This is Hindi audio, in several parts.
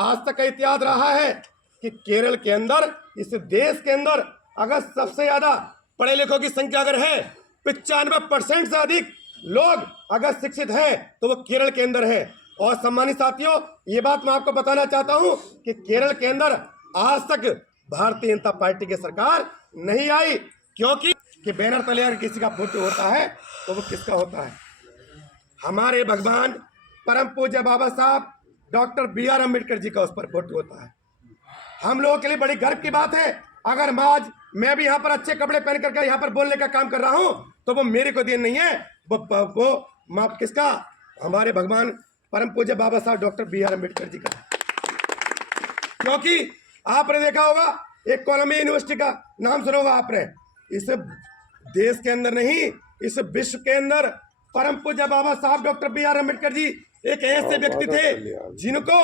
आज तक का इतिहास रहा है कि केरल के अंदर, इस देश के अंदर अगर सबसे ज्यादा पढ़े लिखों की संख्या अगर है, 95% से अधिक लोग अगर शिक्षित हैं तो वो केरल के अंदर है। और सम्मानित साथियों, ये बात मैं आपको बताना चाहता हूं कि केरल के अंदर आज तक भारतीय जनता पार्टी की सरकार नहीं आई, क्योंकि कि बैनर तले अगर किसी का फोटो होता है तो वो किसका होता है? हमारे भगवान परम पूज्य बाबा साहब डॉक्टर BR अम्बेडकर जी का उस पर फोटो होता है। हम लोगों के लिए बड़ी गर्व की बात है। अगर आज मैं भी यहाँ पर अच्छे कपड़े पहन करके यहाँ पर बोलने का काम कर रहा हूँ तो वो मेरे को देन नहीं है, वो किसका? हमारे भगवान परम पूज्य बाबा साहब डॉक्टर BR अम्बेडकर जी का। क्योंकि आपने देखा होगा, एक कोलंबिया यूनिवर्सिटी का नाम सुना होगा आपने। इस देश के अंदर नहीं, इस विश्व के अंदर परम पूज्य बाबा साहब डॉक्टर BR अम्बेडकर जी एक ऐसे व्यक्ति थे जिनको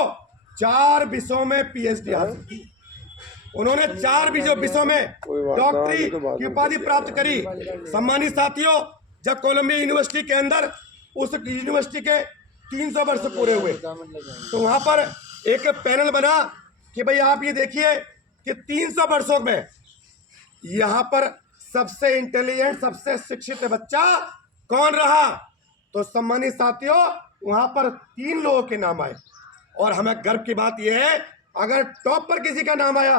4 विषयों में PhD हासिल की। उन्होंने 4 विषयों में डॉक्टरी की उपाधि प्राप्त करी। सम्मानित साथियों, जब कोलंबिया यूनिवर्सिटी के अंदर उस यूनिवर्सिटी के 300 वर्ष पूरे हुए तो वहां पर एक पैनल बना कि भाई आप ये देखिए कि 300 वर्षों में यहाँ पर सबसे इंटेलिजेंट, सबसे शिक्षित बच्चा कौन रहा? तो सम्मानित साथियों, वहां पर 3 लोगों के नाम आए। और हमें गर्व की बात यह है, अगर टॉप पर किसी का नाम आया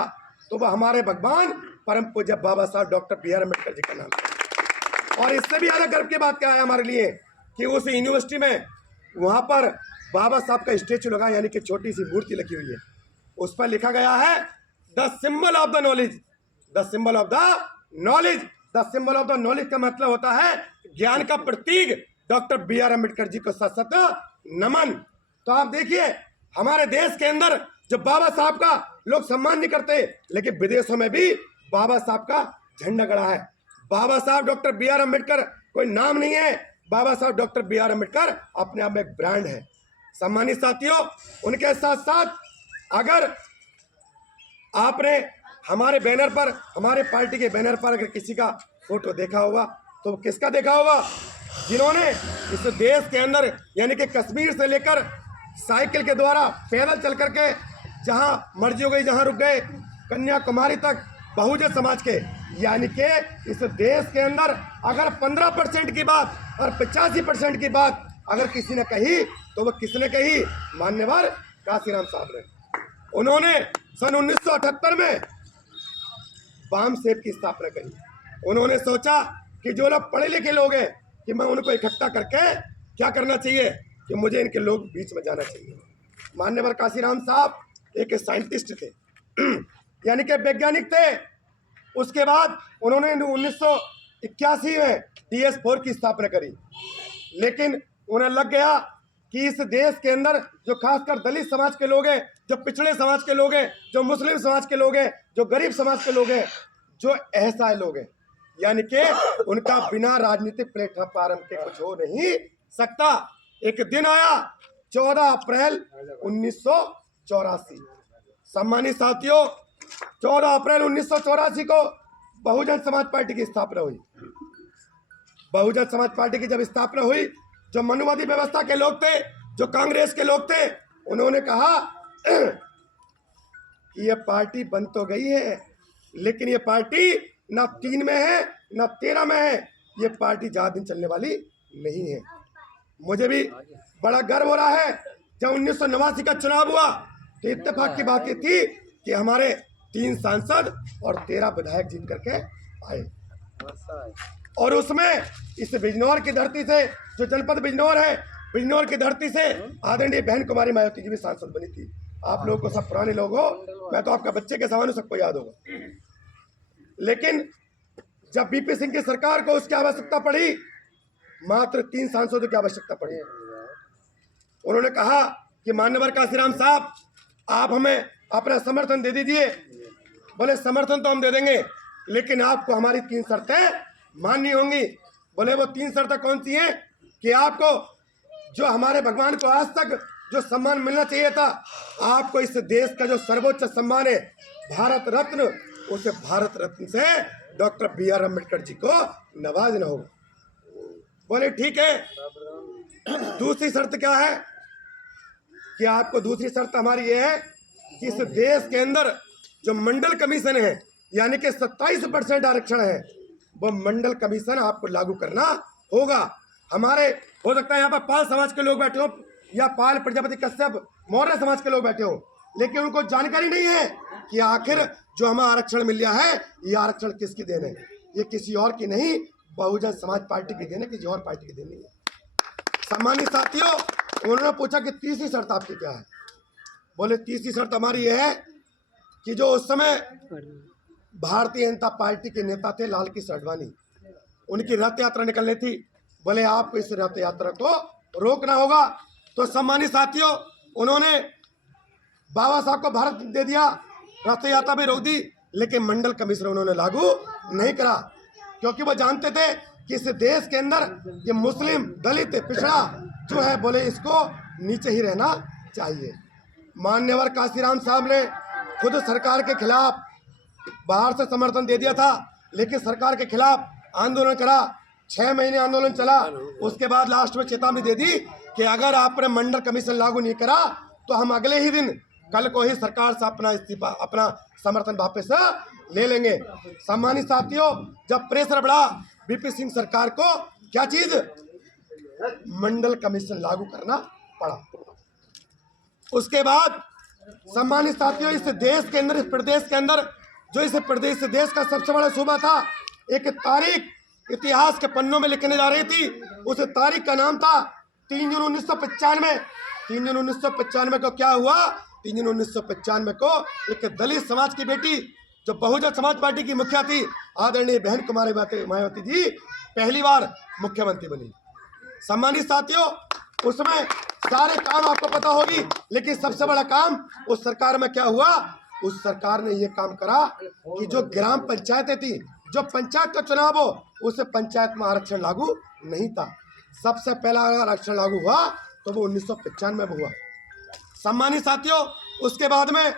तो वह हमारे भगवान परम पूज्य बाबा साहब डॉक्टर BR अम्बेडकर जी का नाम है। और इससे भी ज्यादा गर्व की बात क्या है हमारे लिए कि उस यूनिवर्सिटी में वहां पर बाबा साहब का स्टेचू लगा, यानी कि छोटी सी मूर्ति लगी हुई है। उस पर लिखा गया है the symbol of the knowledge, the symbol of the knowledge. The symbol of the knowledge का मतलब होता है ज्ञान का प्रतीक डॉक्टर BR अम्बेडकर जी को सशक्त नमन। तो आप देखिए, हमारे देश के अंदर जब बाबा साहब का लोग सम्मान नहीं करते, लेकिन विदेशों में भी बाबा साहब का झंडा गड़ा है। बाबा साहब डॉक्टर BR अम्बेडकर कोई नाम नहीं है, बाबा साहब डॉक्टर BR अम्बेडकर अपने आप में एक ब्रांड है। सम्मानित साथियों, उनके साथ साथ अगर आपने हमारे बैनर पर, हमारे पार्टी के बैनर पर अगर किसी का फोटो देखा होगा तो किसका देखा होगा? जिन्होंने इस देश के अंदर, यानी कि कश्मीर से लेकर साइकिल के द्वारा पैदल चल करके जहां मर्जी हो गई, जहां रुक गए, कन्याकुमारी तक बहुजन समाज के, यानी कि इस देश के अंदर अगर 15% की बात और 85% की बात अगर किसी ने कही तो वह किसने कही? मान्यवर काशीराम साहब ने। उन्होंने सन 1978 में बाम सेब की स्थापना करी। उन्होंने सोचा कि जो लोग पढ़े लिखे लोग हैं कि मैं उनको इकट्ठा करके क्या करना चाहिए कि मुझे इनके लोग बीच में जाना चाहिए। मान्यवर काशीराम साहब एक साइंटिस्ट थे यानी कि वैज्ञानिक थे। उसके बाद उन्होंने 1981 में DS4 की स्थापना करी, लेकिन उन्हें लग गया कि इस देश के अंदर जो खासकर दलित समाज के लोग हैं, जो पिछड़े समाज के लोग हैं, जो मुस्लिम समाज के लोग हैं, जो गरीब समाज के लोग हैं, जो असहाय लोग हैं, यानी कि उनका बिना राजनीतिक प्लेटफार्म के कुछ हो नहीं सकता। एक दिन आया 14 अप्रैल 1984। सम्मानित साथियों, 14 अप्रैल 1984 को बहुजन समाज पार्टी की स्थापना हुई। बहुजन समाज पार्टी की जब स्थापना हुई, जो मनुवादी व्यवस्था के लोग थे, जो कांग्रेस के लोग थे, उन्होंने कहा कि ये पार्टी बन तो गई है, लेकिन ये पार्टी ना 3 में है ना 13 में है, ये पार्टी ज्यादा दिन चलने वाली नहीं है। मुझे भी बड़ा गर्व हो रहा है, जब 1989 का चुनाव हुआ तो इत्तेफाक की बात ये थी कि हमारे 3 सांसद और 13 विधायक जीत करके आए। और उसमें इस बिजनौर की धरती से, जो जनपद बिजनौर है, बिजनौर की धरती से आदरणीय बहन कुमारी मायावती जी भी सांसद बनी थी। आप लोगों को सब पुराने लोग हो, मैं तो आपका बच्चे के समान हूं, सबको याद होगा। लेकिन जब BP सिंह की सरकार को उसकी आवश्यकता पड़ी, मात्र 3 सांसदों की आवश्यकता पड़ी। उन्होंने कहा कि मान्यवर काशीराम साहब, आप हमें अपना समर्थन दे दीजिए। बोले समर्थन तो हम दे देंगे, लेकिन आपको हमारी 3 शर्तें माननी होंगी। बोले वो 3 शर्तें कौन सी हैं? कि आपको जो हमारे भगवान को आज तक जो सम्मान मिलना चाहिए था, आपको इस देश का जो सर्वोच्च सम्मान है भारत रत्न, उसे भारत रत्न से डॉक्टर BR अम्बेडकर जी को नवाजना होगा। बोले ठीक है। दूसरी शर्त क्या है? कि आपको, दूसरी शर्त हमारी ये है कि इस देश के अंदर जो मंडल कमीशन है, यानी कि 27% आरक्षण है, वो मंडल कमीशन आपको लागू करना होगा। हमारे हो सकता है यहाँ पर पाल समाज के लोग बैठे हो या पाल प्रजापति कश्यप मौर्य समाज के लोग बैठे हो, लेकिन उनको जानकारी नहीं है कि आखिर जो हमें आरक्षण मिल रहा है, ये आरक्षण किसकी देन है। ये किसी और की नहीं, बहुजन समाज पार्टी की देन है, किसी और पार्टी की देन नहीं है। सम्मानित साथियों, उन्होंने पूछा कि तीसरी शर्त आपकी क्या है। बोले तीसरी शर्त हमारी ये है कि जो उस समय भारतीय जनता पार्टी के नेता थे लाल कृष्ण आडवाणी, उनकी रथ यात्रा निकलनी थी। बोले आपको इस रथ यात्रा को रोकना होगा। तो सम्मानित साथियों, उन्होंने बाबा साहब को भारत दे दिया, रथ यात्रा भी रोक दी, लेकिन मंडल कमीशन उन्होंने लागू नहीं करा, क्योंकि वो जानते थे कि इस देश के अंदर ये मुस्लिम, दलित, पिछड़ा जो है, बोले इसको नीचे ही रहना चाहिए। मान्यवर काशीराम साहब ने खुद सरकार के खिलाफ बाहर से समर्थन दे दिया था, लेकिन सरकार के खिलाफ आंदोलन करा, 6 महीने आंदोलन चला। उसके बाद लास्ट में चेतावनी दे दी कि अगर आपने मंडल कमीशन लागू नहीं करा तो हम अगले ही दिन, कल को ही सरकार से अपना इस्तीफा, अपना समर्थन वापस ले लेंगे। सम्मानित साथियों, जब प्रेशर बढ़ा बीपी सिंह सरकार को, क्या चीज, मंडल कमीशन लागू करना पड़ा। उसके बाद सम्मानित साथियों, इस देश के अंदर, इस प्रदेश के अंदर, जो इस प्रदेश देश का सबसे बड़ा सूबा था, एक तारीख इतिहास के पन्नों में लिखने जा रही थी। उस तारीख का नाम था 3 जून 1995। 3 जून 1995 को क्या हुआ? 3 जून 1995 को एक दलित समाज की बेटी, जो बहुजन समाज पार्टी की मुखिया थी, आदरणीय बहन कुमारी मायावती जी, पहली बार मुख्यमंत्री बनी। सम्मानित साथियों, उसमें सारे काम आपको पता होगी, लेकिन सबसे बड़ा काम उस सरकार में क्या हुआ? उस सरकार ने ये काम करा कि जो ग्राम पंचायतें थी, जो पंचायत का चुनाव हो, उस पंचायत में आरक्षण लागू नहीं था। सबसे पहला आरक्षण लागू हुआ तो वो 1995 में हुआ। सम्मानित साथियों, उसके बाद में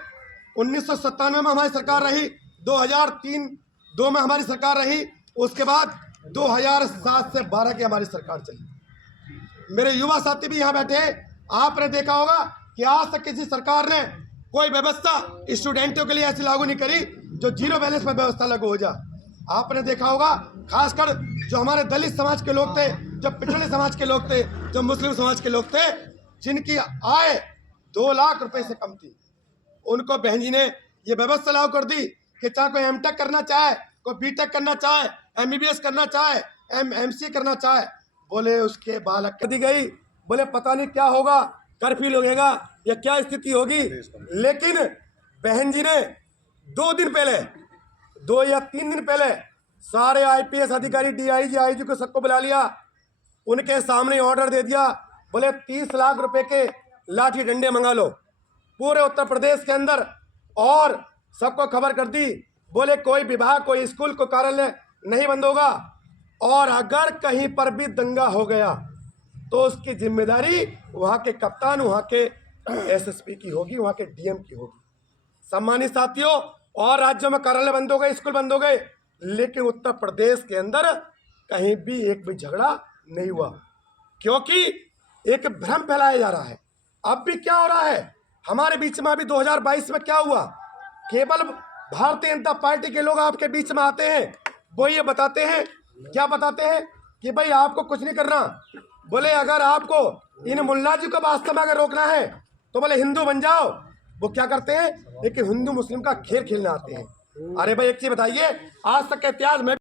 1997 में हमारी सरकार रही, 2003-2 में हमारी सरकार रही, उसके बाद 2007 से 12 की हमारी सरकार चली। मेरे युवा साथी भी यहाँ बैठे हैं, आपने देखा होगा कि आज तक किसी सरकार ने कोई व्यवस्था स्टूडेंटों के लिए ऐसी लागू नहीं करी जो 0 बैलेंस पर व्यवस्था लागू हो जाए। आपने देखा होगा, खासकर जो हमारे दलित समाज के लोग थे, जो पिछड़े समाज के लोग थे, जो मुस्लिम समाज के लोग थे, जिनकी आय 2 लाख रुपए से कम थी, उनको बहन जी ने ये व्यवस्था लागू कर दी कि चाहे कोई एमटेक करना चाहे, कोई बीटेक करना चाहे, एमबीबीएस करना चाहे, एमसी करना चाहे, बोले उसके बालक कर दी गई। बोले पता नहीं क्या होगा, कर्फ्यू लगेगा या क्या स्थिति होगी, लेकिन बहन जी ने 2 दिन पहले, 2 या 3 दिन पहले सारे आईपीएस अधिकारी, डीआईजी, आईजी को सबको बुला लिया, उनके सामने ऑर्डर दे दिया। बोले 30 लाख रुपए के लाठी डंडे मंगा लो पूरे उत्तर प्रदेश के अंदर, और सबको खबर कर दी। बोले कोई विभाग, कोई स्कूल, कोई कार्यालय नहीं बंद होगा, और अगर कहीं पर भी दंगा हो गया तो उसकी जिम्मेदारी वहाँ के कप्तान, वहाँ के एसएसपी की होगी, वहाँ के डीएम की होगी। सम्मानित साथियों, और राज्यों में कार्यालय बंद हो गए, स्कूल बंद हो गए, लेकिन उत्तर प्रदेश के अंदर कहीं भी एक भी झगड़ा नहीं हुआ, क्योंकि एक भ्रम फैलाया जा रहा है। अब भी क्या हो रहा है हमारे बीच में, अभी 2022 में क्या हुआ, केवल भारतीय जनता पार्टी के लोग आपके बीच में आते हैं, वो ये बताते हैं, क्या बताते हैं कि भाई आपको कुछ नहीं करना। बोले अगर आपको इन मुल्ला जी को वास्तव में अगर रोकना है तो बोले हिंदू बन जाओ। वो क्या करते हैं, एक हिंदू मुस्लिम का खेल खेलने आते हैं। अरे भाई एक चीज बताइए, आज तक के इतिहास में